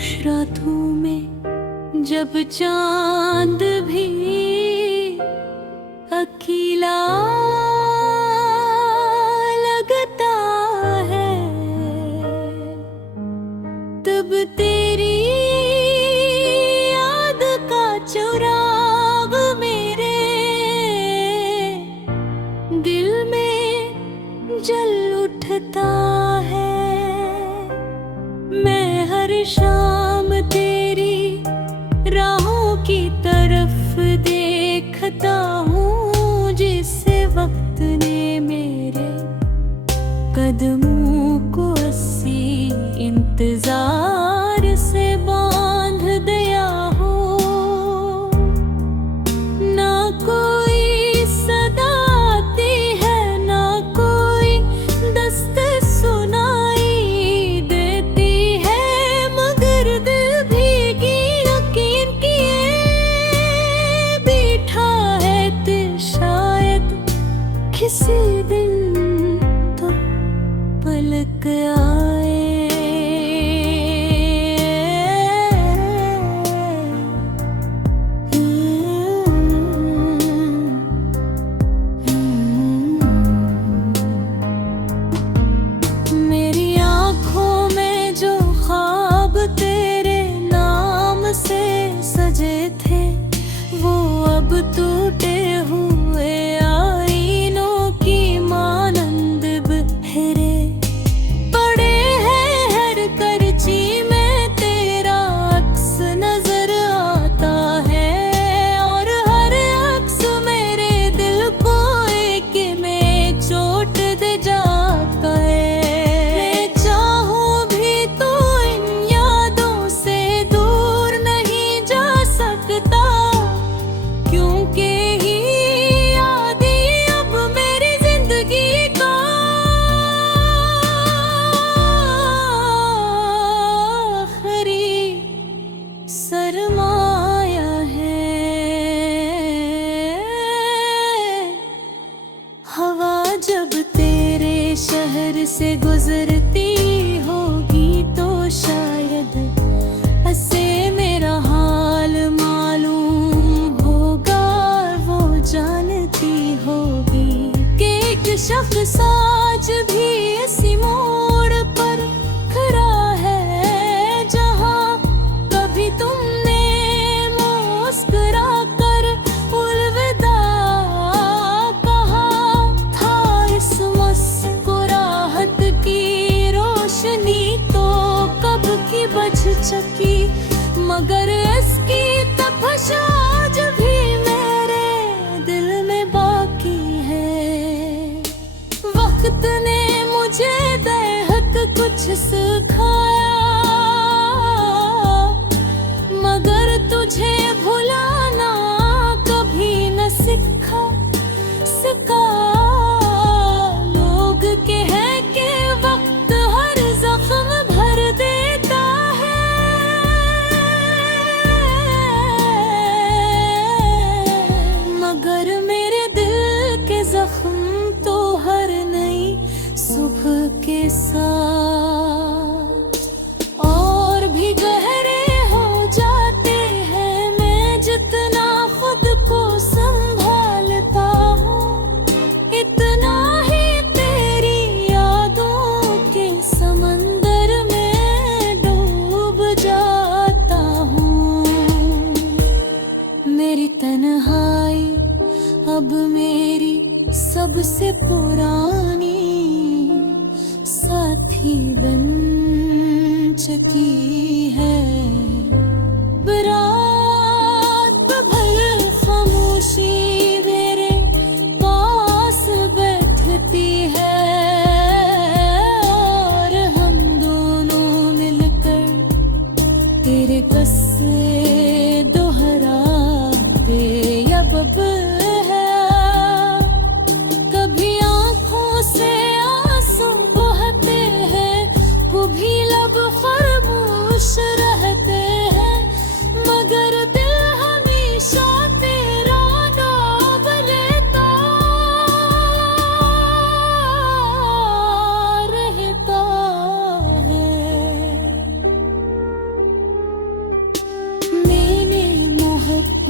रातों में जब चांद भी अकेला लगता है, तब तेरी याद का चिराग मेरे दिल में जल उठता है। मैं हर शाम तेरी राहों की तरफ देखता हूँ, जिससे वक्त ने मेरे कदमों को अस्सी इंतजार से बांध दिया हो। ना कोई सदा आती है, ना कोई दस्तक सुनाई देती है, मगर दिल भीगी यकीन किए बैठा है। दिल शायद किसी दिन तो पलक आए। मेरी आँखों में जो ख्वाब तेरे नाम से सजे थे, वो अब टूटे हुए आईनों की मानंद बिखरे पड़े हैं। हर करची में तेरा अक्स नजर आता है, और हर अक्स मेरे दिल को एक में चोट दे जाता है। मैं चाहूं भी तो इन यादों से दूर नहीं जा सकता, क्योंकि ही याद ही अब मेरी जिंदगी का आखिरी सरमाया है। हवा जब तेरे शहर से गुजरती होगी, तो शायद ऐसे मेरा हाल मालूम होगा। वो जानती होगी कि एक शख्स आज भी इसी मोड़ पर खड़ा है, जहाँ कभी तुमने मुस्कुरा कर अलविदा कहा था। इस मुस्कुराहट की रोशनी तो कब की बज चुकी, मगर इसकी तपश आज भी मेरे दिल में बाकी है। वक्त ने मुझे बेहक कुछ सिखाया, मगर तुझे भुलाना कभी न सिखा। लोग कहे कि वक्त हर जख्म भर देता है, मगर मेरे दिल के जख्म तो हर नई सुबह के साथ और भी गहरे हो जाते हैं। मैं जितना खुद को संभालता हूँ, इतना ही तेरी यादों के समंदर में डूब जाता हूँ। मेरी तन्हाई अब मेरी सबसे पुरानी साथी बन चुकी है। रात भर खामोशी मेरे पास बैठती है, और हम दोनों मिलकर तेरे किस्से दोहराते अब है। कभी आंखों से आंसू बहते हैं, कभी लब खामोश रहते हैं, मगर दिल हमेशा तेरा नाम लेता रहता है।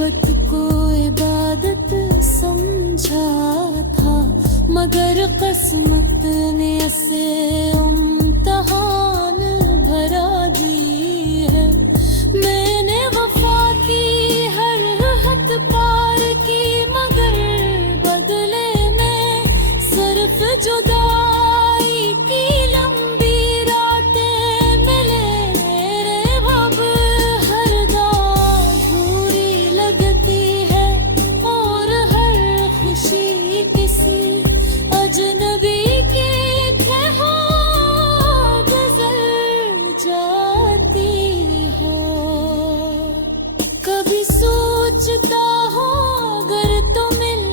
मोहब्बत को इबादत समझा था, मगर किस्मत ने ऐसे इम्तिहान भरा दी है। मैंने वफा की हर हद पार की, मगर बदले में सिर्फ जुदाई की लंबी रातें मिले। अब हर दाग अधूरी लगती है और हर खुशी किसी अजनबी के ख्याल गुजर जाती हो। कभी सोचता हो अगर तो मिल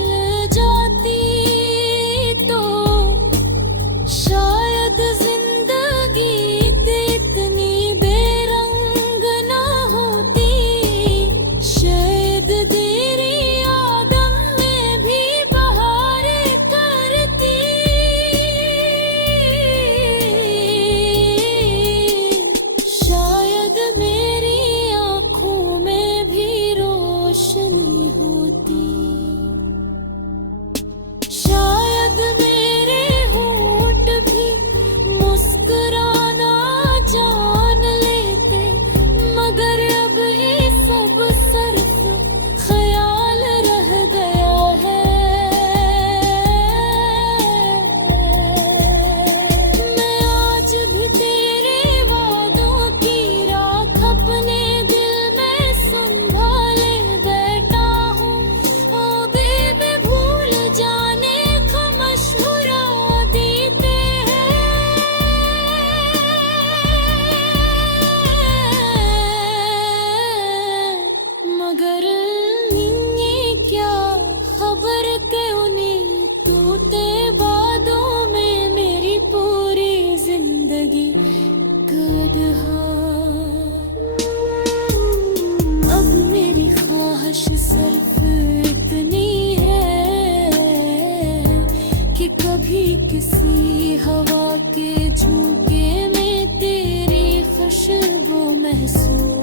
जाती तो शायद जिंदगी इतनी बेरंग ना होती। शायद तेरी आदम में भी बहारें करती। शायद मेरी आँखों में भी रोशनी होती। शायद मेरे होंठ भी मुस्कुराना जान लेते, मगर अब ये सब सिर्फ ख्याल रह गया है। मैं आज भी तेरे वादों की राख अपने दिल में संभाले बैठा हूँ। ओ बेबी भूल जाने का मशवरा देते हैं, मगर ये क्या खबर के उन्हीं तोते बादों में मेरी पूरी जिंदगी गदहा। अब मेरी ख्वाहिश सिर्फ इतनी है कि कभी किसी हवा के झोंके में तेरी खुशबू महसूस